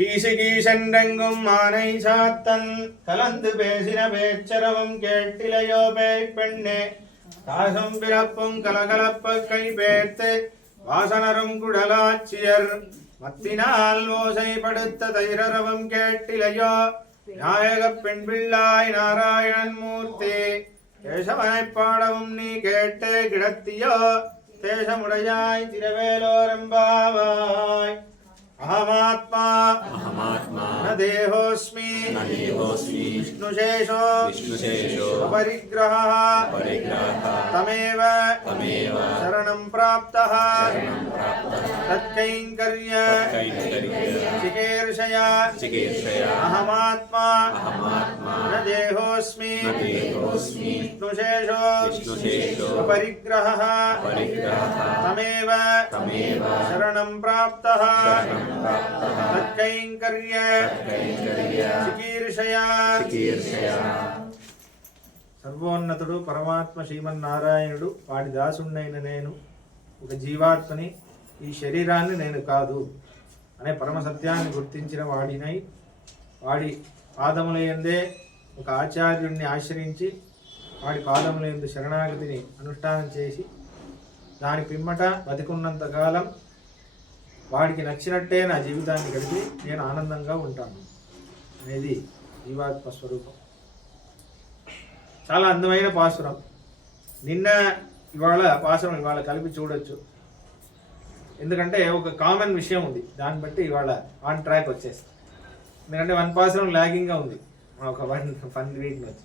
கீசு கீசென்றெங்கும் மானை சாத்தன் கலந்து பேசின பேச்சரவும் கேட்டிலையோ பேய் பெண்ணே காசும் பிறப்பும் கலகலப்ப கை பேர்த்து வாசனரும் குடலாட்சியர் மத்தினால் ஓசைப்படுத்த தைரரவும் கேட்டிலையோ நாயகப் பெண் பிள்ளாய் நாராயணன் மூர்த்தி கேசவனைப் பாடவும் நீ கேட்டே கிடத்தியோ தேசமுடையாய் திரவேலோரம்பாவாய் अहमात्मा न देहोऽस्मि विष्णुशेषो अपरिग्रहः तमेव शरणं प्राप्तः तत्कैङ्कर्य चिकीर्षया अहमात्मा न देहोऽस्मि विष्णुशेषो अपरिग्रहः तमेव शरणं प्राप्तः తత్కైంకర్య చికీర్షయా. సర్వోన్నతుడు పరమాత్మ శ్రీమన్నారాయణుడు వాడి దాసుడైన నేను ఒక జీవాత్మని, ఈ శరీరాన్ని నేను కాదు అనే పరమ సత్యాన్ని గుర్తించిన వాడినై వాడి పాదములయందే ఒక ఆచార్యుడిని ఆశ్రయించి వాడి పాదములయందు శరణాగతిని అనుష్ఠానం చేసి దాని పిమ్మట బతికున్నంతకాలం వాడికి నచ్చినట్టే నా జీవితాన్ని గడిపి నేను ఆనందంగా ఉంటాను అనేది జీవాత్మ స్వరూపం. చాలా అందమైన పాసురం. నిన్న ఇవాళ పాసురం ఇవాళ కలిపి చూడొచ్చు. ఎందుకంటే ఒక కామన్ విషయం ఉంది, దాన్ని బట్టి ఇవాళ ఆన్ ట్రాక్ వచ్చేస్తుంది. ఎందుకంటే వన్ పాసురం ల్యాగింగ్గా ఉంది, ఒక 1 వీక్ నుంచి.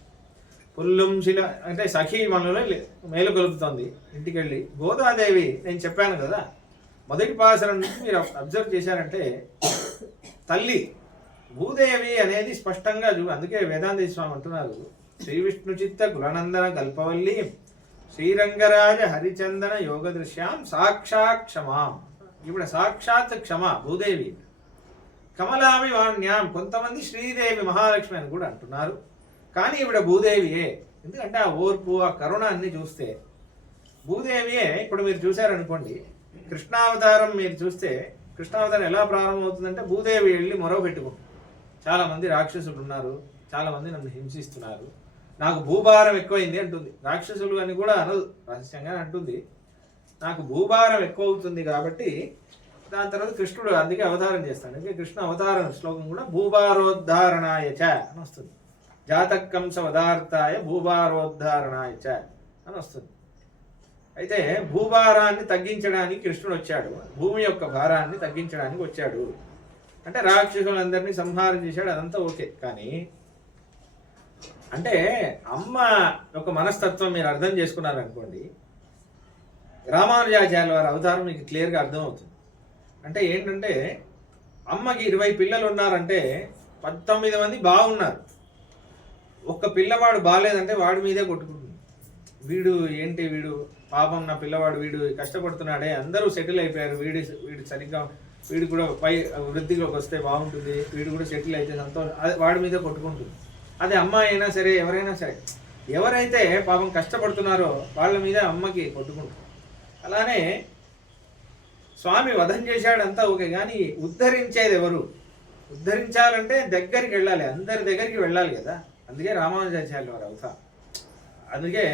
పుల్లుం శిల అంటే సఖీ మనలో మేలు కొలుపుతోంది. ఇంటికి వెళ్ళి గోదాదేవి, నేను చెప్పాను కదా మొదటి పాసరం నుంచి మీరు అబ్జర్వ్ చేశారంటే తల్లి భూదేవి అనేది స్పష్టంగా అందుకే వేదాంత స్వామి అంటున్నారు, శ్రీ విష్ణు చిత్త కులనందన కల్పవల్లి శ్రీరంగరాజ హరిచందన యోగ దృశ్యాం సాక్షాత్ క్షమాం. ఇప్పుడు సాక్షాత్ క్షమ భూదేవి. కమలామి వాణ్యాం, కొంతమంది శ్రీదేవి మహాలక్ష్మి అని కూడా అంటున్నారు, కానీ ఇవిడ భూదేవియే. ఎందుకంటే ఆ ఓర్పు, ఆ కరుణ అన్ని చూస్తే భూదేవియే. ఇప్పుడు మీరు చూశారనుకోండి, కృష్ణావతారం మీరు చూస్తే కృష్ణావతారం ఎలా ప్రారంభమవుతుందంటే భూదేవి వెళ్ళి మొరవ పెట్టుకుంటుంది. చాలామంది రాక్షసులు ఉన్నారు, చాలామంది నన్ను హింసిస్తున్నారు, నాకు భూభారం ఎక్కువైంది అంటుంది. రాక్షసులు అని కూడా అనదు, రహస్యంగా అంటుంది, నాకు భూభారం ఎక్కువ అవుతుంది కాబట్టి. దాని తర్వాత కృష్ణుడు అందుకే అవతారం చేస్తాడు. అందుకే కృష్ణ అవతారం శ్లోకం కూడా భూభారోద్ధారణాయ చ అని వస్తుంది. జాతకంస వదార్థాయ భూభారోద్ధారణాయ చ అని వస్తుంది. అయితే భూభారాన్ని తగ్గించడానికి కృష్ణుడు వచ్చాడు, భూమి యొక్క భారాన్ని తగ్గించడానికి వచ్చాడు. అంటే రాక్షసులందరినీ సంహారం చేశాడు, అదంతా ఓకే. కానీ అంటే అమ్మ యొక్క మనస్తత్వం మీరు అర్థం చేసుకున్నారనుకోండి, రామానుజాచార్యుల వారి అవతారం మీకు క్లియర్గా అర్థమవుతుంది. అంటే ఏంటంటే అమ్మకి 20 పిల్లలు ఉన్నారంటే 19 మంది బాగున్నారు, ఒక్క పిల్లవాడు బాగాలేదంటే వాడి మీదే కొట్టుకుంటుంది. వీడు ఏంటి, వీడు పాపం, నా పిల్లవాడు వీడు కష్టపడుతున్నాడే, అందరూ సెటిల్ అయిపోయారు, వీడు సరిగ్గా, వీడు కూడా పై వృద్ధిలోకి వస్తే బాగుంటుంది, వీడు కూడా సెటిల్ అయితే సంతోషం, వాడి మీద కొట్టుకుంటుంది. అదే అమ్మాయి అయినా సరే, ఎవరైనా సరే, ఎవరైతే పాపం కష్టపడుతున్నారో వాళ్ళ మీద అమ్మకి కొట్టుకుంటుంది. అలానే స్వామి వధం చేశాడంతా ఓకే, కానీ ఉద్ధరించేది ఎవరు? ఉద్ధరించాలంటే దగ్గరికి వెళ్ళాలి, అందరి దగ్గరికి వెళ్ళాలి కదా. అందుకే రామానుజాచార్యుల వారు అవతారం. అందుకే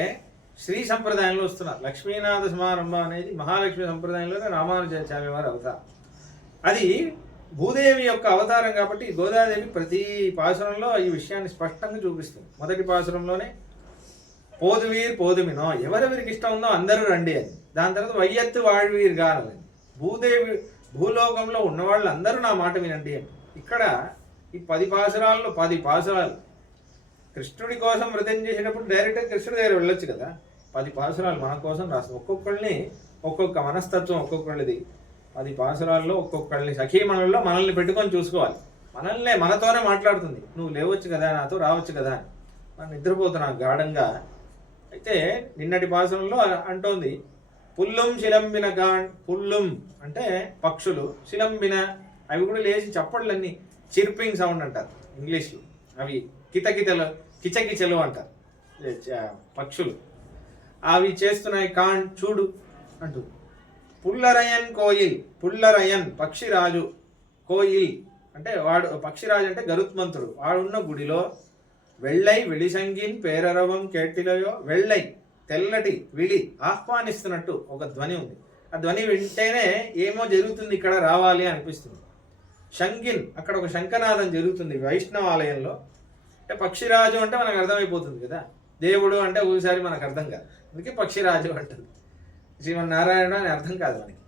శ్రీ సంప్రదాయంలో వస్తున్నారు. లక్ష్మీనాథ సమారంభం అనేది మహాలక్ష్మి సంప్రదాయంలోనే రామానుజాచార్యుల వారు అవతారం. అది భూదేవి యొక్క అవతారం కాబట్టి గోదాదేవి ప్రతి పాసురంలో ఈ విషయాన్ని స్పష్టంగా చూపిస్తుంది. మొదటి పాసురంలోనే పోదువీర్ పోదుమినో, ఎవరెవరికి ఇష్టం ఉందో అందరూ రండి అని. దాని తర్వాత వయ్యత్తు వాళ్వీర్ గానని, భూదేవి భూలోకంలో ఉన్న వాళ్ళు అందరూ నా మాట వినండి అని. ఇక్కడ ఈ 10 పాసురాల్లో 10 పాసురాలు కృష్ణుడి కోసం వ్రతం చేసేటప్పుడు డైరెక్ట్గా కృష్ణుడి దగ్గర వెళ్ళొచ్చు కదా. 10 పాసురాలు మన కోసం రాస్తాం. ఒక్కొక్కళ్ళని ఒక్కొక్క మనస్తత్వం ఒక్కొక్కళ్ళది. 10 పాసురాల్లో ఒక్కొక్కళ్ళని సఖీమణుల్లో మనల్ని పెట్టుకొని చూసుకోవాలి. మనతోనే మాట్లాడుతుంది, నువ్వు లేవచ్చు కదా, నాతో రావచ్చు కదా అని. మనం నిద్రపోతున్నాం గాఢంగా. అయితే నిన్నటి పాసురంలో అంటోంది పుల్లుం శిలంబిన పుల్లుం అంటే పక్షులు, శిలంబిన అవి కూడా లేచి చప్పట్లన్నీ చిర్పింగ్ సౌండ్ అంటారు ఇంగ్లీష్లో. అవి కిచకిచలు అంటారు పక్షులు, అవి చేస్తున్నాయి. చూడు అంటుంది. పుల్లరయన్ కోయిల్, పుల్లరయన్ పక్షిరాజు, కోయిల్ అంటే వాడు పక్షిరాజు అంటే గరుత్మంతుడు. వాడున్న గుడిలో వెళ్ళై విడిసంగిన్ పేరరవం కేటిలయో, వెళ్ళై తెల్లటి విడి ఆహ్వానిస్తున్నట్టు ఒక ధ్వని ఉంది. ఆ ధ్వని వింటేనే ఏమో జరుగుతుంది, ఇక్కడ రావాలి అనిపిస్తుంది. శంగిన్, అక్కడ ఒక శంఖనాదం జరుగుతుంది వైష్ణవాలయంలో. అంటే పక్షిరాజు అంటే మనకు అర్థమైపోతుంది కదా, దేవుడు అంటే ఒకసారి మనకు అర్థం కాదు, అందుకే పక్షిరాజు అంటుంది. శ్రీమన్నారాయణ అని అర్థం కాదు మనకి.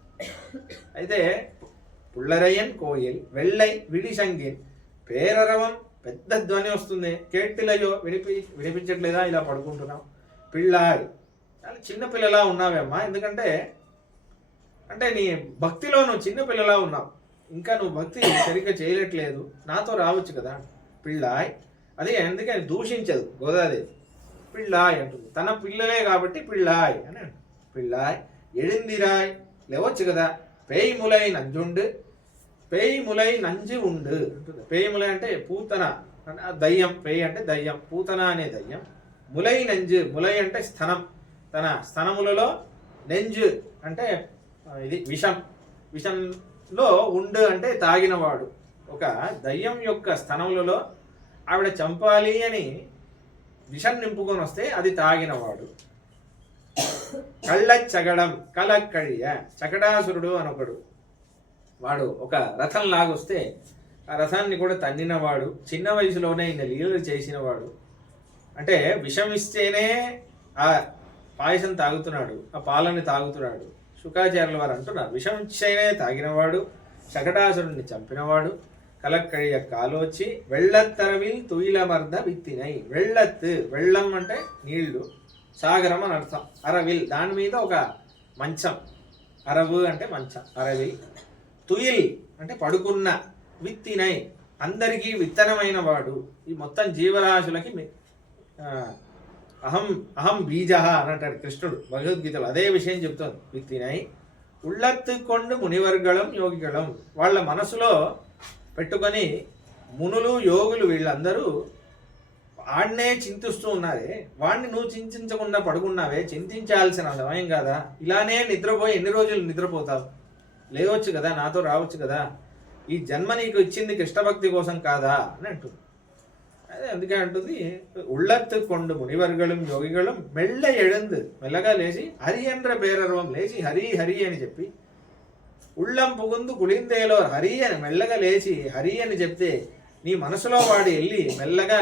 అయితే పుల్లరయ్యన్ కోయిల్ వెళ్ళై విడిసంగిన్ పేరరవం, పెద్ద ధ్వని వస్తుంది. కేటిలయో, వినిపించట్లేదా, ఇలా పడుకుంటున్నాం. పిల్లాడి, చాలా చిన్న పిల్లలా ఉన్నావేమ్మా, ఎందుకంటే అంటే నీ భక్తిలో నువ్వు చిన్న పిల్లలా ఉన్నావు, ఇంకా నువ్వు భక్తి సరిగ్గా చేయట్లేదు, నాతో రావచ్చు కదా. పిల్లాయ్, అదే అందుకే దూషించదు గోదాదేవి, పిల్లాయ్ అంటుంది. తన పిల్లలే కాబట్టి పిల్లాయ్ అని అంటుంది. పిల్లాయ్ ఎడిందిరాయ్, లేవచ్చు కదా. పేయి ములై నంజుండు, పేయి ములై నంజు ఉండు అంటుంది. పేయి ములై అంటే పూతన, అంటే దయ్యం. పేయి అంటే దయ్యం, పూతన అనే దయ్యం. ములై నంజు, ములై అంటే స్థనం, తన స్థనములలో. నెంజు అంటే ఇది విషం, విషంలో ఉండు అంటే తాగినవాడు. ఒక దయ్యం యొక్క స్థనములలో ఆవిడ చంపాలి అని విషం నింపుకొని వస్తే అది తాగినవాడు. కళ్ళ చగడం, కలక్కడియ, చకడాసురుడు అనొకడు, వాడు ఒక రథం లాగొస్తే ఆ రథాన్ని కూడా తన్నినవాడు. చిన్న వయసులోనే ఇన్ని లీలలు చేసినవాడు. అంటే విషం ఇస్తేనే ఆ పాయసం తాగుతున్నాడు, ఆ పాలని తాగుతున్నాడు. శుకాచార్యుల వారు అంటున్నారు, విషం ఇచ్చేనే తాగినవాడు, శకటాసురుడిని చంపినవాడు. కలక్కడియ కాలోచి వెள்ளత్తరవిల్ తుయిలమర్ద విత్తినై. వెள்ளత్తు, వెள்ளం అంటే నీళ్లు, సాగరం అని అర్థం. అరవిల్, దాని మీద ఒక మంచం, అరవు అంటే మంచం, అరవిల్. తుయిల్ అంటే పడుకున్న, విత్తినై అందరికీ విత్తనమైన వాడు. ఈ మొత్తం జీవరాశులకి అహం అహం బీజ అని అంటాడు కృష్ణుడు భగవద్గీతలో, అదే విషయం చెప్తోంది. విత్తినై ఉళ్ళత్తు కొండు మునివర్గళం యోగిగళం, వాళ్ళ మనసులో పెట్టుకొని మునులు యోగులు వీళ్ళందరూ వాడినే చింతిస్తూ ఉన్నారే, వాడిని నువ్వు చింతించకుండా పడుకున్నావే, చింతించాల్సిన సమయం కాదా, ఇలానే నిద్రపోయి ఎన్ని రోజులు నిద్రపోతావు, లేవచ్చు కదా, నాతో రావచ్చు కదా, ఈ జన్మ నీకు ఇచ్చింది కృష్ణభక్తి కోసం కాదా అని అంటుంది. అదే అందుకే అంటుంది, ఉళ్ళత్తు కొండు మునివర్గళం యోగిగళం మెల్ల ఎడందు, మెల్లగా లేచి హరి ఎன்ற పేరర్వం, లేచి హరి హరి అని చెప్పి, ఉళ్ళం పుగుందు కుళిందేలో హరి అని మెల్లగా లేచి హరి అని చెప్తే నీ మనసులో వాడు వెళ్ళి మెల్లగా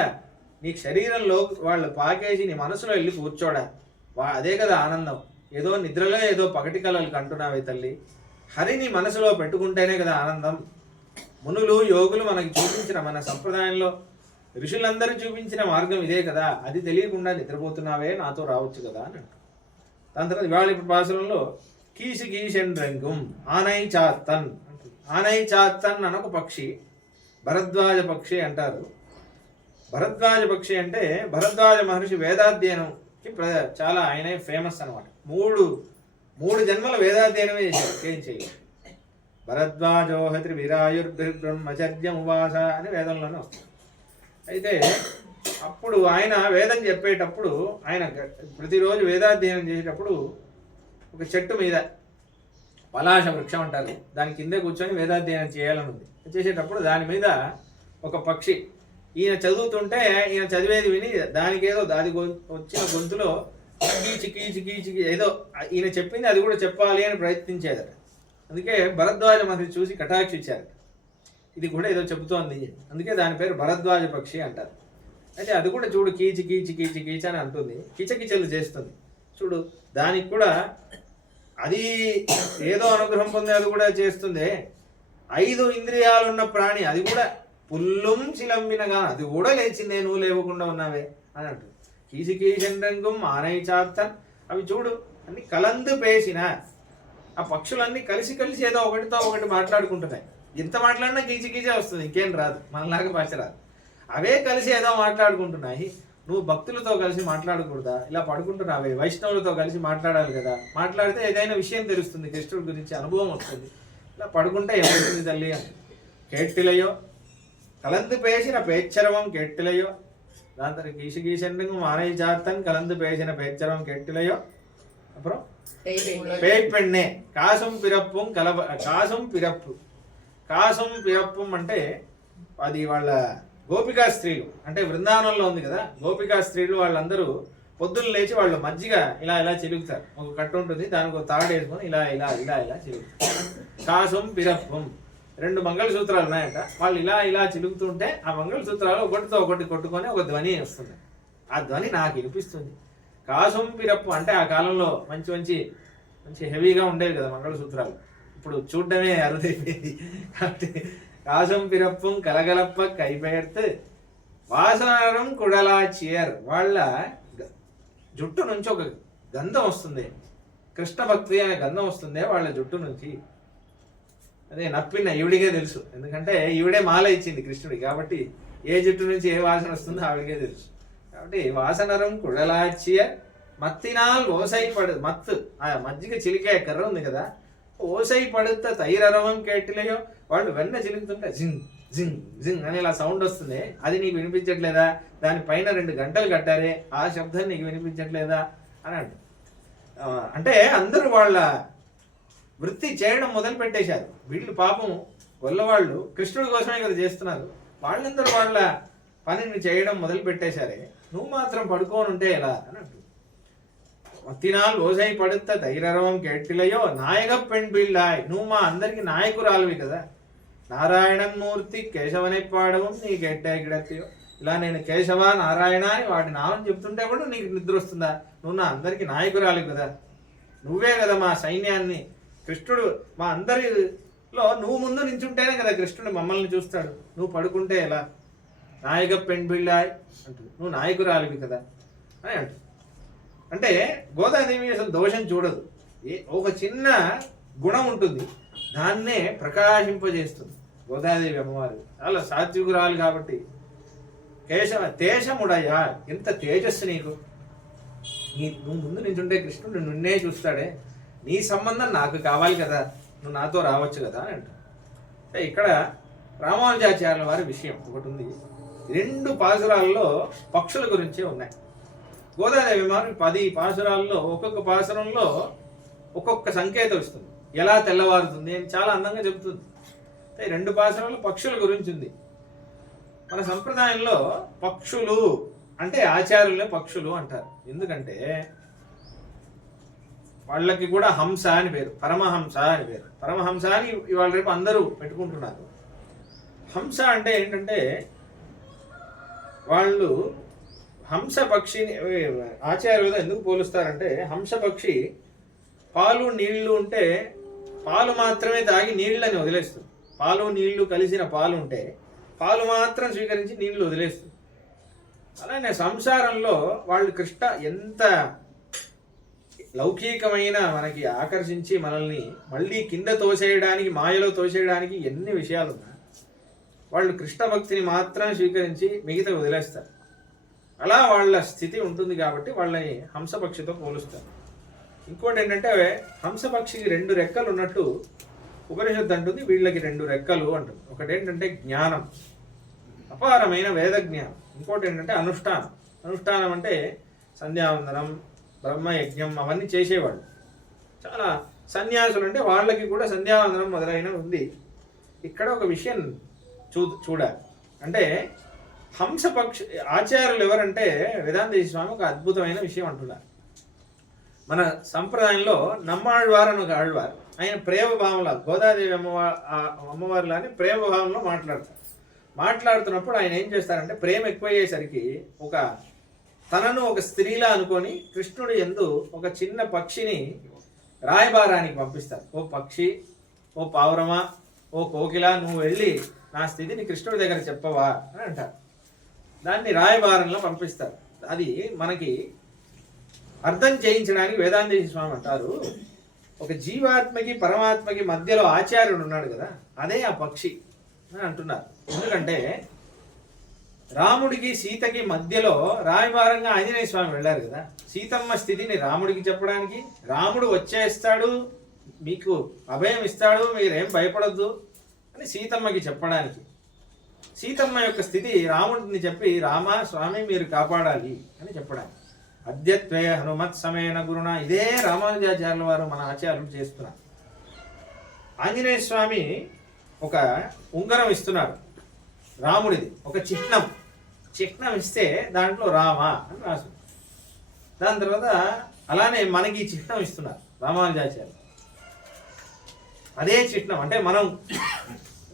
నీ శరీరంలో వాళ్ళు పాకేసి నీ మనసులో వెళ్ళి కూర్చోడా, అదే కదా ఆనందం. ఏదో నిద్రలో ఏదో పగటి కలలు కంటున్నావే తల్లి, హరిని మనసులో పెట్టుకుంటేనే కదా ఆనందం. మునులు యోగులు మనకి చూపించిన, మన సంప్రదాయంలో ఋషులందరూ చూపించిన మార్గం ఇదే కదా, అది తెలియకుండా నిద్రపోతున్నావే, నాతో రావచ్చు కదా అని అంటారు. దాని తర్వాత ఇవాళ ఇప్పుడు భాషలలో కీసి గీషన్ రంగం ఆనై చాత్తన్ అంటుంది. ఆనై చాత్తన్ అని ఒక పక్షి, భరద్వాజ పక్షి అంటారు. భరద్వాజ పక్షి అంటే భరద్వాజ మహర్షి వేదాధ్యయనంకి చాలా ఆయనే ఫేమస్ అనమాట. మూడు జన్మల వేదాధ్యయనమే చేశారు, ఏం చేయాలి. భరద్వాజోహత్రి విరాయుర్బ్రహ్మచర్యం ఉవాస అని వేదంలోనే వస్తుంది. అయితే అప్పుడు ఆయన వేదం చెప్పేటప్పుడు, ఆయన ప్రతిరోజు వేదాధ్యయనం చేసేటప్పుడు ఒక చెట్టు మీద, పలాశ వృక్షం అంటారు, దాని కిందే కూర్చొని వేదాధ్యయనం చేయాలని ఉంది. చేసేటప్పుడు దాని మీద ఒక పక్షి, ఈయన చదువుతుంటే ఈయన చదివేది విని దానికి ఏదో దాని వచ్చిన గొంతులో కీచి కీచి కీచి ఏదో ఈయన చెప్పింది అది కూడా చెప్పాలి అని ప్రయత్నించేదట. అందుకే భరద్వాజ మహర్షి చూసి కటాక్షించారు, ఇది కూడా ఏదో చెబుతోంది, అందుకే దాని పేరు భరద్వాజ పక్షి అంటారు. అయితే అది కూడా చూడు కీచి కీచి కీచి కీచి అని అంటుంది, కిచకిచలు చేస్తుంది చూడు. దానికి కూడా అది ఏదో అనుగ్రహం పొంది అది కూడా చేస్తుంది. 5 ఇంద్రియాలున్న ప్రాణి, అది కూడా పుల్లుం చిలంబినగా అది కూడా లేచిందే, నువ్వు లేవకుండా ఉన్నావే అని అంటుంది. కీచి కీచండంగం ఆనై చాత్తన్, అవి చూడు అన్ని కలందు పేసిన, ఆ పక్షులన్నీ కలిసి కలిసి ఏదో ఒకటితో ఒకటి మాట్లాడుకుంటున్నాయి. ఎంత మాట్లాడినా కీచి కీచే వస్తుంది, ఇంకేం రాదు, మనలాగా భాష రాదు. అవే కలిసి ఏదో మాట్లాడుకుంటున్నాయి. నువ్వు భక్తులతో కలిసి మాట్లాడకూడదా, ఇలా పడుకుంటున్నావే, వైష్ణవులతో కలిసి మాట్లాడాలి కదా, మాట్లాడితే ఏదైనా విషయం తెలుస్తుంది, కృష్ణుడి గురించి అనుభవం వస్తుంది, ఇలా పడుకుంటే ఏమవుతుంది తల్లి అని. కేట్టిలయో కలందు పేసిన పేచ్చరవం కేట్టిలయో, దాని తర్వాత గీసి గీసెండుకు మానై చాత్తన్ కలందు పేసిన పేచ్చరవం కేట్టిలయో, అప్పుడు పేపెண்ணే కాసం పిరప్పుం కాసం పిరప్పు. కాసం పిరప్పుం అంటే అది వాళ్ళ గోపికా స్త్రీలు అంటే బృందావనంలో ఉంది కదా, గోపికా స్త్రీలు వాళ్ళందరూ పొద్దున్న లేచి వాళ్ళు మజ్జిగ ఇలా ఇలా చిలుగుతారు. ఒక కట్ట ఉంటుంది, దానికి ఒక తాడు వేసుకొని ఇలా ఇలా ఇలా ఇలా చిలుగుతారు. కాసం పిరప్పం 2 మంగళసూత్రాలు ఉన్నాయట. వాళ్ళు ఇలా ఇలా చిలుగుతుంటే ఆ మంగళసూత్రాలు ఒకటితో ఒకటి కొట్టుకొని ఒక ధ్వని వస్తుంది. ఆ ధ్వని నాకు వినిపిస్తుంది. కాసం పిరప్పు అంటే ఆ కాలంలో మంచి మంచి మంచి హెవీగా ఉండేవి కదా మంగళసూత్రాలు, ఇప్పుడు చూడడమే అరుదైపోయింది. కాబట్టి కాసం పిరప్పం కలగలప్ప కైపెయర్త్ వాసనం కుడలాచియర్, వాళ్ళ జుట్టు నుంచి ఒక గంధం వస్తుంది, కృష్ణ భక్తి అనే గంధం వస్తుంది వాళ్ళ జుట్టు నుంచి. అదే నప్పిన ఈవిడికే తెలుసు, ఎందుకంటే ఈవిడే మాల ఇచ్చింది కృష్ణుడికి, కాబట్టి ఏ జుట్టు నుంచి ఏ వాసన వస్తుందో ఆవిడికే తెలుసు. కాబట్టి వాసనరం కుడలాచియ మత్తినాల్ ఓసై పడు మత్తు, ఆ మజ్జిగ చిలికే కర్ర ఉంది కదా, ఓసై పడుత తైరరవం కేటిలయో, వాళ్ళు వెన్న చిలుకుతుంటే జింగ్ జింగ్ జింగ్ అని ఇలా సౌండ్ వస్తుంది. అది నీకు వినిపించట్లేదా? దానిపైన 2 గంటలు కట్టారే, ఆ శబ్దం నీకు వినిపించట్లేదా అని అంట. అంటే అందరూ వాళ్ళ వృత్తి చేయడం మొదలు పెట్టేశారు. వీళ్ళు పాపం గొల్లవాళ్ళు కృష్ణుడి కోసమే కదా చేస్తున్నారు, వాళ్ళందరూ వాళ్ళ పనిని చేయడం మొదలు పెట్టేశారే, నువ్వు మాత్రం పడుకోని ఉంటే ఎలా అని అంటు. మత్తినాల్ ఓసై పడుత ధైర్యరవం కేటిలయో నాయక పెణ్ బిళ్ళాయ్, నువ్వు మా అందరికి నాయకురాలివి కదా, నారాయణన్ మూర్తి కేశవనే పాడవం నీ గెడ్డా గిడతయో, ఇలా నేను కేశవ నారాయణ అని వాటి నామని చెప్తుంటే కూడా నీకు నిద్ర వస్తుందా? నువ్వు నా అందరికి నాయకురాలి కదా, నువ్వే కదా మా సైన్యాన్ని, కృష్ణుడు మా అందరిలో నువ్వు ముందు నించుంటేనే కదా కృష్ణుడు మమ్మల్ని చూస్తాడు, నువ్వు పడుకుంటే ఎలా? నాయక పెణ్ బిళ్ళాయ్ అంటు, నువ్వు నాయకురాలివి కదా అని అంటు. అంటే గోదాదేవి అసలు దోషం చూడదు, ఒక చిన్న గుణం ఉంటుంది, దాన్నే ప్రకాశింపజేస్తుంది గోదాదేవి అమ్మవారు. చాలా సాత్వికురాలు కాబట్టి కేశవ తేజముడయ్యా, ఎంత తేజస్సు నీకు, నువ్వు ముందు నించుంటే కృష్ణుడు నిన్నే చూస్తాడే, నీ సంబంధం నాకు కావాలి కదా, నువ్వు నాతో రావచ్చు కదా అని అంట. అంటే ఇక్కడ రామానుజాచార్యుల వారి విషయం ఒకటి ఉంది. 2 పాసురాల్లో పక్షుల గురించే ఉన్నాయి. గోదాదేవి అమ్మవారు 10 పాసురాల్లో ఒక్కొక్క పాసురంలో ఒక్కొక్క సంకేతం ఇస్తుంది, ఎలా తెల్లవారుతుంది అని చాలా అందంగా చెబుతుంది. 2 పాసురాలు పక్షుల గురించి ఉంది. మన సంప్రదాయంలో పక్షులు అంటే ఆచార్యులే పక్షులు అంటారు, ఎందుకంటే వాళ్ళకి కూడా హంస అని పేరు, పరమహంస అని పేరు. పరమహంస అని ఇవాళ రేపు అందరూ పెట్టుకుంటున్నారు. హంస అంటే ఏంటంటే వాళ్ళు హంస పక్షిని ఆచార్యులు ఎందుకు పోలుస్తారంటే, హంస పక్షి పాలు నీళ్లు ఉంటే పాలు మాత్రమే తాగి నీళ్ళని వదిలేస్తుంది, పాలు నీళ్లు కలిసిన పాలు ఉంటే పాలు మాత్రం స్వీకరించి నీళ్లు వదిలేస్తుంది. అలానే సంసారంలో వాళ్ళు కృష్ణ ఎంత లౌకికమైన మనకి ఆకర్షించి మనల్ని మళ్ళీ కింద తోసేయడానికి, మాయలో తోసేయడానికి ఎన్ని విషయాలు ఉన్నా వాళ్ళు కృష్ణ భక్తిని మాత్రం స్వీకరించి మిగతా వదిలేస్తారు. అలా వాళ్ళ స్థితి ఉంటుంది కాబట్టి వాళ్ళని హంసపక్షితో పోలుస్తారు. ఇంకోటి ఏంటంటే హంసపక్షికి 2 రెక్కలు ఉన్నట్టు ఉపనిషత్తు అంటుంది, వీళ్ళకి 2 రెక్కలు అంటుంది. ఒకటి ఏంటంటే జ్ఞానం, అపారమైన వేద జ్ఞానం. ఇంకోటి ఏంటంటే అనుష్ఠానం. అనుష్ఠానం అంటే సంధ్యావందనం, బ్రహ్మయజ్ఞం అవన్నీ చేసేవాళ్ళు. చాలా సన్యాసులు అంటే వాళ్ళకి కూడా సంధ్యావందనం మొదలైన ఉంది. ఇక్కడ ఒక విషయం చూడాలి, అంటే హంసపక్షి ఆచార్యులు ఎవరంటే వేదాంత స్వామి ఒక అద్భుతమైన విషయం అంటున్నారు. మన సంప్రదాయంలో నమ్మాళ్వారు అని ఒక ఆళ్వారు, ఆయన ప్రేమభావంలో గోదాదేవి అమ్మవారిలానే ప్రేమభావంలో మాట్లాడుతున్నప్పుడు ఆయన ఏం చేస్తారంటే, ప్రేమ ఎక్కువయ్యేసరికి తనను ఒక స్త్రీలా అనుకొని కృష్ణుడు యందు ఒక చిన్న పక్షిని రాయబారానికి పంపిస్తారు. ఓ పక్షి, ఓ పావురమా, ఓ కోకిల, నువ్వు వెళ్ళి నా స్థితిని కృష్ణుడి దగ్గర చెప్పవా అని అంటారు. దాన్ని రాయబారంలో పంపిస్తారు. అది మనకి అర్థం చేయించడానికి వేదాంత స్వామి అంటారు, ఒక జీవాత్మకి పరమాత్మకి మధ్యలో ఆచార్యుడు ఉన్నాడు కదా, అదే ఆ పక్షి అని అంటున్నారు. ఎందుకంటే రాముడికి సీతకి మధ్యలో రాయబారంగా ఆంజనేయ స్వామి వెళ్ళారు కదా, సీతమ్మ స్థితిని రాముడికి చెప్పడానికి, రాముడు వచ్చేస్తాడు, మీకు అభయం ఇస్తాడు, మీరేం భయపడొద్దు అని సీతమ్మకి చెప్పడానికి, సీతమ్మ యొక్క స్థితి రాముడిని చెప్పి, రామ స్వామి మీరు కాపాడాలి అని చెప్పడానికి. అద్యత్వే హనుమత్ సమేన గురుణ, ఇదే రామానుజాచార్యుల వారు మన ఆచార్యులు చేస్తున్నారు. ఆంజనేయ స్వామి ఒక ఉంగరం ఇస్తున్నాడు రాముడిది ఒక చిహ్నం ఇస్తే దాంట్లో రామ అని రాసు. దాని తర్వాత అలానే మనకి ఈ చిహ్నం ఇస్తున్నారు రామానుజాచార్యులు. అదే చిహ్నం అంటే మనం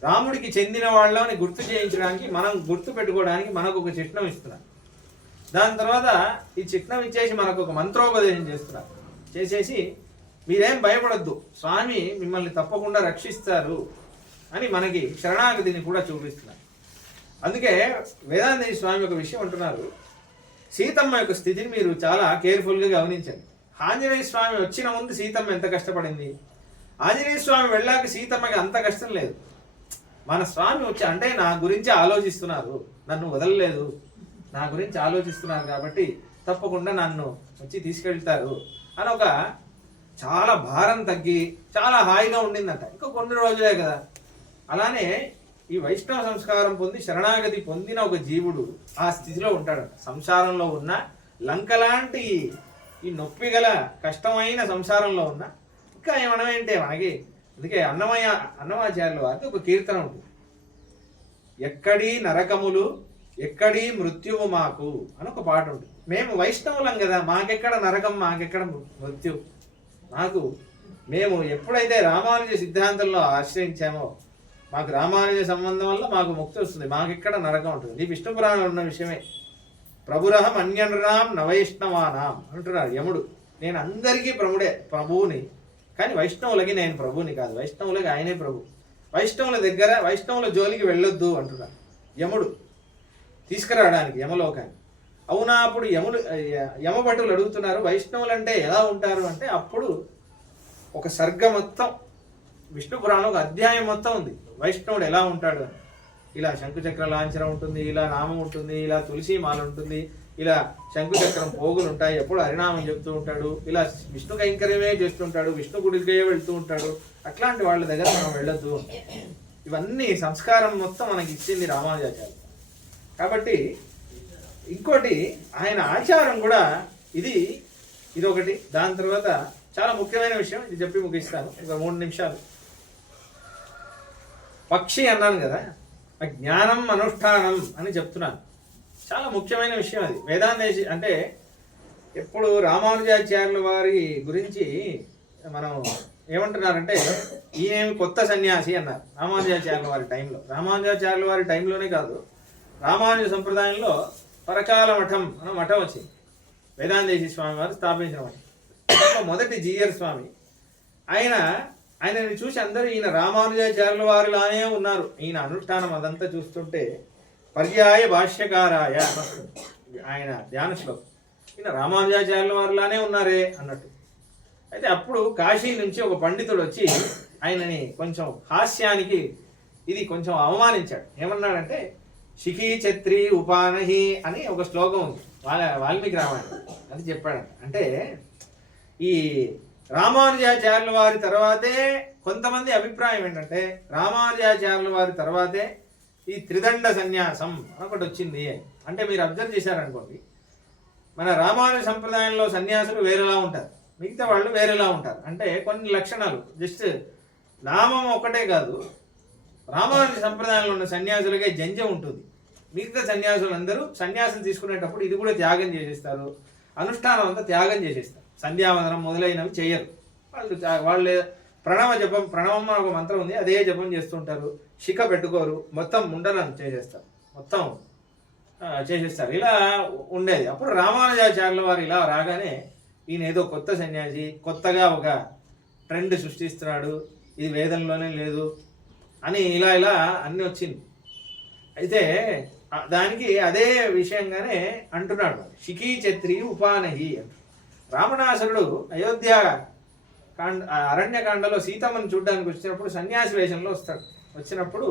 రాముడికి చెందిన వాళ్ళని గుర్తు చేయించడానికి, మనం గుర్తు పెట్టుకోవడానికి మనకు ఒక చిహ్నం ఇస్తున్నారు. దాని తర్వాత ఈ చిహ్నం ఇచ్చేసి మనకు ఒక మంత్రోపదేశం చేస్తున్నారు. చేసేసి మీరేం భయపడొద్దు, స్వామి మిమ్మల్ని తప్పకుండా రక్షిస్తారు అని మనకి శరణాగతిని కూడా చూపిస్తున్నారు. అందుకే వేదాంత స్వామి ఒక విషయం అంటున్నారు, సీతమ్మ యొక్క స్థితిని మీరు చాలా కేర్ఫుల్గా గమనించండి. ఆంజనేయ స్వామి వచ్చిన ముందు సీతమ్మ ఎంత కష్టపడింది, ఆంజనేయ స్వామి వెళ్ళాక సీతమ్మకి అంత కష్టం లేదు. మన స్వామి వచ్చి అంటే నా గురించి ఆలోచిస్తున్నారు, నన్ను వదలలేదు, నా గురించి ఆలోచిస్తున్నారు కాబట్టి తప్పకుండా నన్ను వచ్చి తీసుకెళ్తారు అని ఒక చాలా భారం తగ్గి చాలా హాయిగా ఉండిందంట. ఇంకా కొన్ని రోజులే కదా. అలానే ఈ వైష్ణవ సంస్కారం పొంది శరణాగతి పొందిన ఒక జీవుడు ఆ స్థితిలో ఉంటాడంట. సంసారంలో ఉన్న లంకలాంటి ఈ నొప్పి గల కష్టమైన సంసారంలో ఉన్న ఇంకా మనమేంటే మనకి. అందుకే అన్నమాచార్యుల వారికి ఒక కీర్తన ఉంటుంది, ఎక్కడీ నరకములు ఎక్కడీ మృత్యువు మాకు అని ఒక పాట ఉంటుంది. మేము వైష్ణవులం కదా, మాకెక్కడ నరకం, మాకెక్కడ మృత్యు. మేము ఎప్పుడైతే రామానుజ సిద్ధాంతంలో ఆశ్రయించామో మాకు రామానుజ సంబంధం వల్ల మాకు ముక్తి వస్తుంది, మాకెక్కడ నరకం ఉంటుంది. ఇది విష్ణు పురాణంలో ఉన్న విషయమే. ప్రభురహం అన్యనృణాం నవైష్ణవానాం అంటున్నాడు యముడు. నేను అందరికీ ప్రభువుని, కానీ వైష్ణవులకి నేను ప్రభువుని కాదు, వైష్ణవులకి ఆయనే ప్రభు. వైష్ణవుల జోలికి వెళ్ళొద్దు అంటున్నాడు యముడు తీసుకురావడానికి యమలోకాన్ని. అవునా, అప్పుడు యమభటులు అడుగుతున్నారు వైష్ణవులు అంటే ఎలా ఉంటారు అంటే, అప్పుడు ఒక సర్గ మొత్తం విష్ణు పురాణం ఒక అధ్యాయం మొత్తం ఉంది వైష్ణవుడు ఎలా ఉంటాడు అని. ఇలా శంకుచక్ర లాంఛనం ఉంటుంది, ఇలా నామం ఉంటుంది, ఇలా తులసి మాల ఉంటుంది, ఇలా శంకుచక్రం పోగులు ఉంటాయి, ఎప్పుడు హరినామం చెప్తూ ఉంటాడు, ఇలా విష్ణు కైంకర్యమే చేస్తుంటాడు, విష్ణు గుడికే వెళ్తూ ఉంటాడు. అట్లాంటి వాళ్ళ దగ్గర మనం వెళ్ళొద్దు. ఇవన్నీ సంస్కారం మొత్తం మనకి ఇచ్చింది రామానుజాచార్యులు. కాబట్టి ఇంకోటి ఆయన ఆచారం కూడా ఇదొకటి. దాని తర్వాత చాలా ముఖ్యమైన విషయం, ఇది చెప్పి ముగిస్తాను, ఒక 3 నిమిషాలు. పక్షి అన్నాను కదా, జ్ఞానం అనుష్ఠానం అని చెప్తున్నాను. చాలా ముఖ్యమైన విషయం అది. వేదాంతేశి అంటే ఎప్పుడు రామానుజాచార్యుల వారి గురించి మనం ఏమంటున్నారంటే, ఈయనేమి కొత్త సన్యాసి అన్నారు రామానుజాచార్యుల వారి టైంలో. రామానుజాచార్యుల వారి టైంలోనే కాదు, రామానుజ సంప్రదాయంలో పరకాల మఠం అన్న మఠం వచ్చింది, వేదాంతేశి స్వామి వారు స్థాపించిన మఠం. మొదటి జీయర్ స్వామి ఆయనని చూసి అందరూ ఈయన రామానుజాచార్యుల వారిలానే ఉన్నారు, ఈయన అనుష్ఠానం అదంతా చూస్తుంటే పర్యాయ భాష్యకారాయ ఆయన ధ్యాన శ్లోకం, ఈయన రామానుజాచార్యుల వారిలానే ఉన్నారే అన్నట్టు. అయితే అప్పుడు కాశీ నుంచి ఒక పండితుడు వచ్చి ఆయనని కొంచెం హాస్యానికి ఇది కొంచెం అవమానించాడు. ఏమన్నాడంటే, శిఖీ ఛత్రి ఉపానహి అని ఒక శ్లోకం ఉంది వాల్మీకి రామాయణం, అది చెప్పాడు. అంటే ఈ రామానుజాచార్యుల వారి తర్వాతే కొంతమంది అభిప్రాయం ఏంటంటే, రామానుజాచార్యుల వారి తర్వాతే ఈ త్రిదండ సన్యాసం ఒకటి వచ్చింది. అంటే మీరు అబ్జర్వ్ చేశారనుకోండి, మన రామానుజ సంప్రదాయంలో సన్యాసులు వేరేలా ఉంటారు, మిగతా వాళ్ళు వేరేలా ఉంటారు. అంటే కొన్ని లక్షణాలు, జస్ట్ నామం ఒకటే కాదు, రామానుజ సంప్రదాయంలో ఉన్న సన్యాసులకే జంజం ఉంటుంది. మిగతా సన్యాసులు అందరూ సన్యాసం తీసుకునేటప్పుడు ఇది కూడా త్యాగం చేసేస్తారు, అనుష్ఠానం అంతా త్యాగం చేసేస్తారు, సంధ్యావందనం మొదలైనవి చేయరు. వాళ్ళు ప్రణవం ఒక మంత్రం ఉంది, అదే జపం చేస్తుంటారు, శిఖ పెట్టుకోరు, మొత్తం ముండలను చేసేస్తారు, మొత్తం చేసేస్తారు. ఇలా ఉండేది. అప్పుడు రామానుజాచార్యుల వారు ఇలా రాగానే ఈయన ఏదో కొత్త సన్యాసి, కొత్తగా ఒక ట్రెండ్ సృష్టిస్తున్నాడు, ఇది వేదంలోనే లేదు అని ఇలా అన్నీ వచ్చింది. అయితే దానికి అదే విషయంగానే అంటున్నాడు, శిఖీ ఛత్రి ఉపానహి. రావణాసురుడు అయోధ్య అరణ్యకాండలో సీతమ్మని చూడడానికి వచ్చినప్పుడు సన్యాసి వేషంలో వస్తాడు. వచ్చినప్పుడు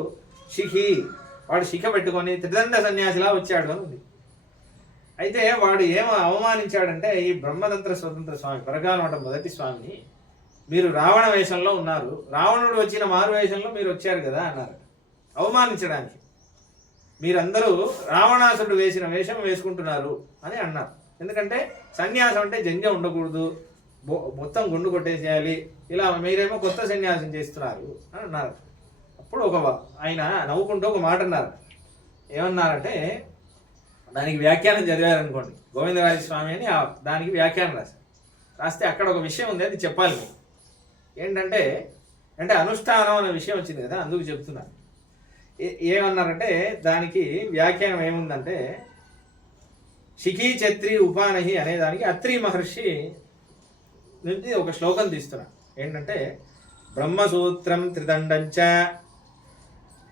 వాడు శిఖ పెట్టుకొని త్రిదండ సన్యాసిలా వచ్చాడు అని ఉంది. అయితే వాడు ఏమో అవమానించాడంటే, ఈ బ్రహ్మతంత్ర స్వతంత్ర స్వామి పరకాల మఠం మొదటి స్వామిని మీరు రావణ వేషంలో ఉన్నారు, రావణుడు వచ్చిన మారు వేషంలో మీరు వచ్చారు కదా అన్నారు, అవమానించడానికి. మీరందరూ రావణాసురుడు వేసిన వేషం వేసుకుంటున్నారు అని అన్నారు. ఎందుకంటే సన్యాసం అంటే జంజం ఉండకూడదు, మొత్తం గుండు కొట్టేసేయాలి, ఇలా మీరేమో కొత్త సన్యాసం చేస్తున్నారు అని అన్నారు. అప్పుడు ఆయన నవ్వుకుంటూ ఒక మాట అన్నారు, ఏమన్నారంటే దానికి వ్యాఖ్యానం చదివారనుకోండి, గోవిందరాజ స్వామి అని దానికి వ్యాఖ్యానం రాస్తే అక్కడ ఒక విషయం ఉంది, అది చెప్పాలి మీకు. ఏంటంటే అంటే అనుష్ఠానం అనే విషయం వచ్చింది కదా, అందుకు చెప్తున్నాను. ఏమన్నారంటే దానికి వ్యాఖ్యానం ఏముందంటే శిఖీ ఛత్రి ఉపానహి అనే దానికి అత్రి మహర్షి నుంచి ఒక శ్లోకం తీస్తున్నా. ఏంటంటే బ్రహ్మసూత్రం త్రిదండంచ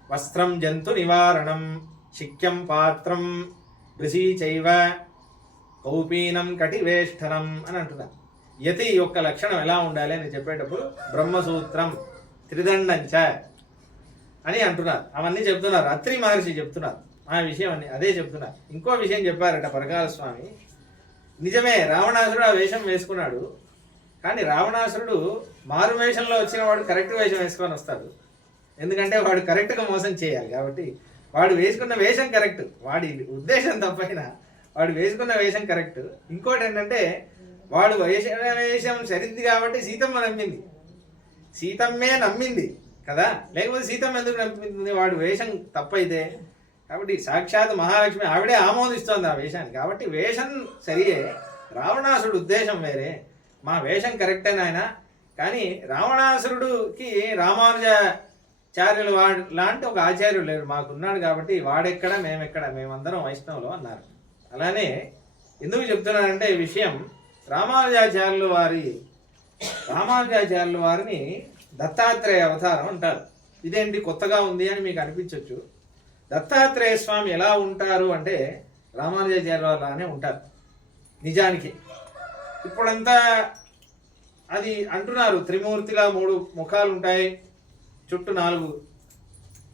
వస్త్రం జంతు నివారణం శిక్యం పాత్రం బృషీ చైవ కౌపీనం కటివేష్టనం అని అంటున్నారు. యతి యొక్క లక్షణం ఎలా ఉండాలి అని చెప్పేటప్పుడు బ్రహ్మసూత్రం త్రిదండంచ అని అంటున్నారు. అవన్నీ చెప్తున్నారు, అత్రి మహర్షి చెప్తున్నారు ఆ విషయం అన్ని అదే చెప్తున్నారు. ఇంకో విషయం చెప్పారట పరకాల స్వామి. నిజమే, రావణాసురుడు ఆ వేషం వేసుకున్నాడు, కానీ రావణాసురుడు మారు వేషంలో వచ్చిన వాడు కరెక్ట్ వేషం వేసుకొని వస్తాడు. ఎందుకంటే వాడు కరెక్ట్గా మోసం చేయాలి కాబట్టి. వాడు వేసుకున్న వేషం కరెక్ట్, వాడి ఉద్దేశం తప్పైనా వాడు వేసుకున్న వేషం కరెక్ట్. ఇంకోటి ఏంటంటే వాడు వేషం సరిద్ది కాబట్టి సీతమ్మ నమ్మింది, సీతమ్మే నమ్మింది కదా, లేకపోతే సీతమ్మ ఎందుకు నమ్మింది? వాడు వేషం తప్పైతే. కాబట్టి సాక్షాత్ మహాలక్ష్మి ఆవిడే ఆమోదిస్తోంది ఆ వేషాన్ని. కాబట్టి వేషం సరియే, రావణాసురుడు ఉద్దేశం వేరే. మా వేషం కరెక్టే నాయన, కానీ రావణాసురుడికి రామానుజాచార్యులు వాడు లాంటి ఒక ఆచార్యుడు లేరు, మాకున్నాడు కాబట్టి వాడెక్కడ మేమెక్కడ, మేమందరం వైష్ణవులు అన్నారు. అలానే ఎందుకు చెప్తున్నానంటే ఈ విషయం, రామానుజాచార్యుల వారిని దత్తాత్రేయ అవతారం అంటారు. ఇదేంటి కొత్తగా ఉంది అని మీకు అనిపించవచ్చు. దత్తాత్రేయ స్వామి ఎలా ఉంటారు అంటే రామానుజాచార్యుల లానే ఉంటారు నిజానికి. ఇప్పుడంతా అది అంటున్నారు, త్రిమూర్తిగా 3 ముఖాలు ఉంటాయి, చుట్టూ 4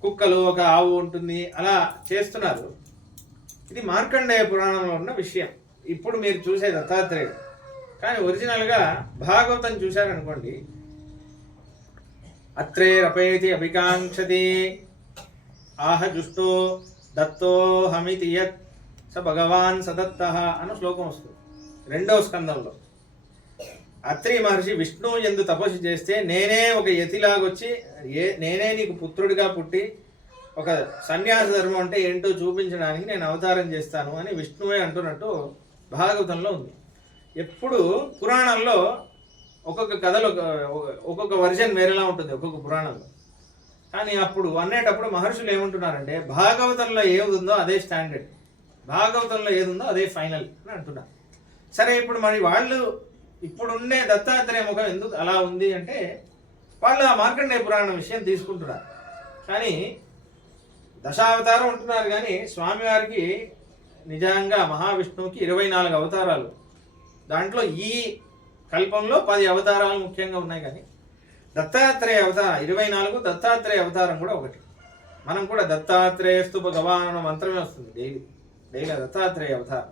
కుక్కలు, ఒక ఆవు ఉంటుంది, అలా చేస్తున్నారు. ఇది మార్కండేయ పురాణంలో ఉన్న విషయం. ఇప్పుడు మీరు చూసే దత్తాత్రేయుడు, కానీ ఒరిజినల్గా భాగవతం చూశారనుకోండి, అత్రేరపేతి అభికాంక్షతి ఆహ జుష్టో దత్తో హమితి యత్ స భగవాన్ సదత్త అన్న శ్లోకం వస్తుంది 2వ స్కందంలో. అత్రి మహర్షి విష్ణువు యందు తపస్సు చేస్తే నేనే ఒక యతిలాగొచ్చి నేనే నీకు పుత్రుడిగా పుట్టి ఒక సన్యాస ధర్మం అంటే ఏంటో చూపించడానికి నేను అవతారం చేస్తాను అని విష్ణువే అంటున్నట్టు భాగవతంలో ఉంది. ఎప్పుడు పురాణంలో ఒక్కొక్క కథలో ఒక్కొక్క వర్జన్ వేరేలా ఉంటుంది ఒక్కొక్క పురాణంలో. కానీ అప్పుడు అనేటప్పుడు మహర్షులు ఏమంటున్నారంటే భాగవతంలో ఏది ఉందో అదే స్టాండర్డ్, భాగవతంలో ఏది ఉందో అదే ఫైనల్ అని అంటున్నారు. సరే, ఇప్పుడు మరి వాళ్ళు ఇప్పుడున్నే దత్తాత్రేయ ముఖం ఎందుకు అలా ఉంది అంటే వాళ్ళు ఆ మార్కండేయ పురాణం విషయం తీసుకుంటున్నారు. కానీ దశావతారం ఉంటున్నారు, కానీ స్వామివారికి నిజంగా మహావిష్ణువుకి 24 అవతారాలు. దాంట్లో ఈ కల్పంలో 10 అవతారాలు ముఖ్యంగా ఉన్నాయి. కానీ దత్తాత్రేయ అవతారం 24, దత్తాత్రేయ అవతారం కూడా ఒకటి. మనం కూడా దత్తాత్రేయస్తు భగవాన్ అన్న మంత్రమే వస్తుంది డైలీ దత్తాత్రేయ అవతారం.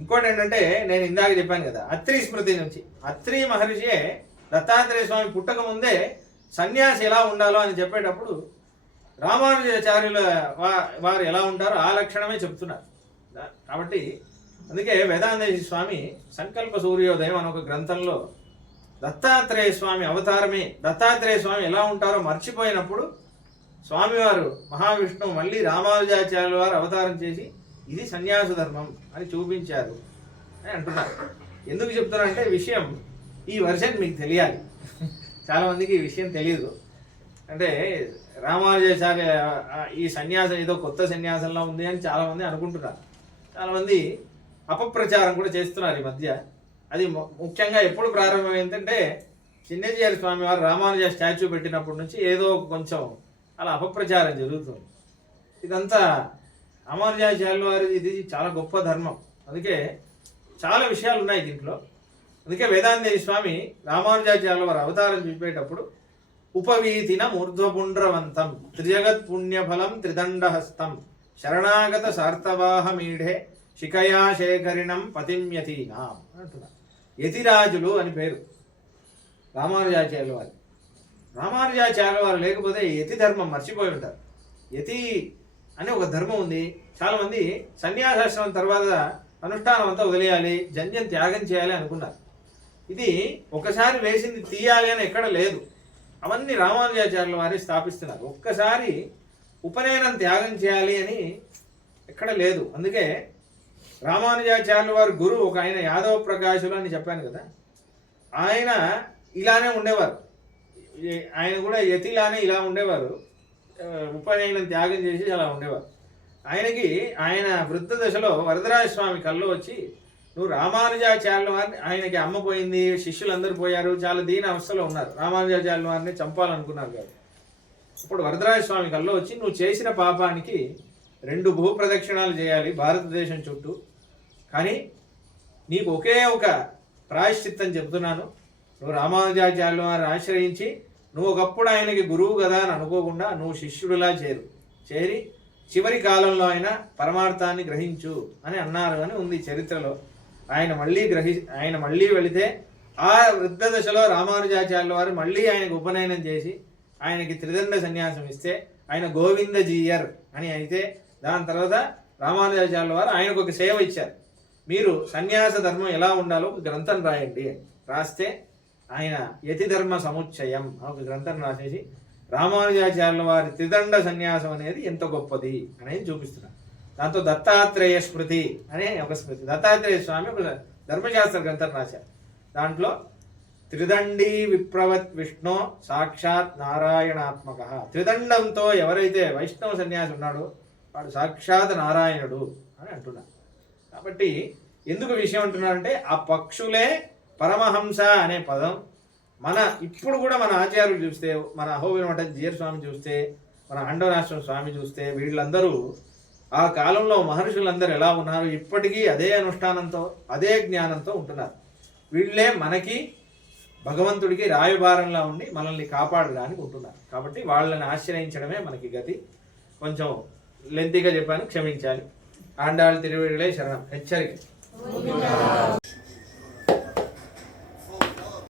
ఇంకోటి ఏంటంటే నేను ఇందాక చెప్పాను కదా, అత్రి స్మృతి నుంచి అత్రి మహర్షియే దత్తాత్రేయ స్వామి పుట్టక ముందే సన్యాసి ఎలా ఉండాలో అని చెప్పేటప్పుడు రామానుజాచార్యుల వారు ఎలా ఉంటారో ఆ లక్షణమే చెప్తున్నారు. కాబట్టి అందుకే వేదాంతేశ స్వామి సంకల్ప సూర్యోదయం అని ఒక గ్రంథంలో దత్తాత్రేయ స్వామి అవతారమే, దత్తాత్రేయ స్వామి ఎలా ఉంటారో మర్చిపోయినప్పుడు స్వామివారు మహావిష్ణువు మళ్ళీ రామానుజాచార్యుల వారు అవతారం చేసి ఇది సన్యాస ధర్మం అని చూపించారు అని అంటున్నారు. ఎందుకు చెప్తున్నారంటే విషయం ఈ వర్షన్ మీకు తెలియాలి. చాలామందికి ఈ విషయం తెలియదు. అంటే రామానుజాచార్య ఈ సన్యాసం ఏదో కొత్త సన్యాసంలో ఉంది అని చాలామంది అనుకుంటున్నారు. చాలామంది అపప్రచారం కూడా చేస్తున్నారు ఈ మధ్య. అది ముఖ్యంగా ఎప్పుడు ప్రారంభమైందంటే చిన్నజీఆర్ స్వామి వారు రామానుజ స్టాచ్యూ పెట్టినప్పటి నుంచి ఏదో కొంచెం అలా అపప్రచారం జరుగుతుంది. ఇదంతా రామానుజాచార్యుల వారి ఇది చాలా గొప్ప ధర్మం. అందుకే చాలా విషయాలు ఉన్నాయి దీంట్లో. అందుకే వేదాంతేశ స్వామి రామానుజాచార్యుల వారి అవతారం చూపేటప్పుడు ఉపవీతిన మూర్ధ్వపుండ్రవంతం త్రిజగత్ పుణ్యఫలం త్రిదండహస్తం శరణాగత సార్థవాహమీఢే శిఖయా శేఖరిణం పతిమ్యతీనాం అంటున్నారు. యతిరాజులు అని పేరు రామానుజాచార్యుల వారి. రామానుజాచార్యుల వారు లేకపోతే యతి ధర్మం మర్చిపోయి ఉంటారు. యతి అని ఒక ధర్మం ఉంది. చాలామంది సన్యాసాశ్రమం తర్వాత అనుష్ఠానం అంతా వదిలేయాలి, జన్యం త్యాగం చేయాలి అనుకున్నారు. ఇది ఒకసారి వేసింది తీయాలి అని ఎక్కడ లేదు. అవన్నీ రామానుజాచార్యుల వారి స్థాపిస్తున్నారు. ఒక్కసారి ఉపనయనం త్యాగం చేయాలి అని ఎక్కడ లేదు. అందుకే రామానుజాచార్యుల వారి గురువు ఒక ఆయన యాదవ ప్రకాశులు అని చెప్పాను కదా, ఆయన ఇలానే ఉండేవారు. ఆయన కూడా యతిలానే ఇలా ఉండేవారు, ఉపనయనం త్యాగం చేసి అలా ఉండేవారు. ఆయన వృద్ధ దశలో వరదరాజ స్వామి కళ్ళు వచ్చి, నువ్వు రామానుజాచార్యుల వారిని, ఆయనకి అమ్మ పోయింది, శిష్యులందరూ పోయారు, చాలా దీన అవస్థలో ఉన్నారు, రామానుజాచార్యుల వారిని చంపాలనుకున్నారు కదా. ఇప్పుడు వరదరాజ స్వామి కల్లో వచ్చి, నువ్వు చేసిన పాపానికి 2 భూప్రదక్షిణాలు చేయాలి భారతదేశం చుట్టూ, కానీ నీకు ఒకే ఒక ప్రాయశ్చిత్తం చెప్తున్నాను. నువ్వు రామానుజాచార్యుల వారిని ఆశ్రయించి, నువ్వు ఒకప్పుడు ఆయనకి గురువు కదా అని అనుకోకుండా నువ్వు శిష్యుడిలా చేరి చివరి కాలంలో ఆయన పరమార్థాన్ని గ్రహించు అని అన్నారు అని ఉంది చరిత్రలో. ఆయన మళ్ళీ వెళితే ఆ వృద్ధ దశలో రామానుజాచార్యుల వారు మళ్ళీ ఆయనకు ఉపనయనం చేసి ఆయనకి త్రిదండ సన్యాసం ఇస్తే ఆయన గోవిందజీయర్ అని అయితే, దాని తర్వాత రామానుజాచార్యుల వారు ఆయనకు ఒక సేవ ఇచ్చారు. మీరు సన్యాస ధర్మం ఎలా ఉండాలో ఒక గ్రంథం రాయండి. రాస్తే ఆయన యతి ధర్మ సముచ్చయం ఒక గ్రంథం రాసేసి రామానుజాచార్యుల వారి త్రిదండ సన్యాసం అనేది ఎంత గొప్పది అనేది చూపిస్తున్నారు. దాంతో దత్తాత్రేయ స్మృతి అనే ఒక స్మృతి, దత్తాత్రేయ స్వామి ఒక ధర్మశాస్త్ర గ్రంథం రాశారు. దాంట్లో త్రిదండీ విప్రవత్ విష్ణు సాక్షాత్ నారాయణాత్మక, త్రిదండంతో ఎవరైతే వైష్ణవ సన్యాసి ఉన్నాడో వాడు సాక్షాత్ నారాయణుడు అని అంటున్నారు. కాబట్టి ఎందుకు విషయం అంటున్నారంటే, ఆ పక్షులే పరమహంస అనే పదం ఇప్పుడు కూడా మన ఆచార్యులు చూస్తే, మన అహోబిలమఠ జీయర్ స్వామి చూస్తే, మన అండవరాష్ట్రం స్వామి చూస్తే, వీళ్ళందరూ ఆ కాలంలో మహర్షులందరూ ఎలా ఉన్నారు, ఇప్పటికీ అదే అనుష్ఠానంతో అదే జ్ఞానంతో ఉంటున్నారు. వీళ్ళే మనకి భగవంతుడికి రాయబారంలా ఉండి మనల్ని కాపాడడానికి ఉంటున్నారు. కాబట్టి వాళ్ళని ఆశ్రయించడమే మనకి గతి. కొంచెం లెంతీగా చెప్పాను, క్షమించాలి. ఆండాళ్ తిరువిడిలే శరణం. హెచ్చరిక.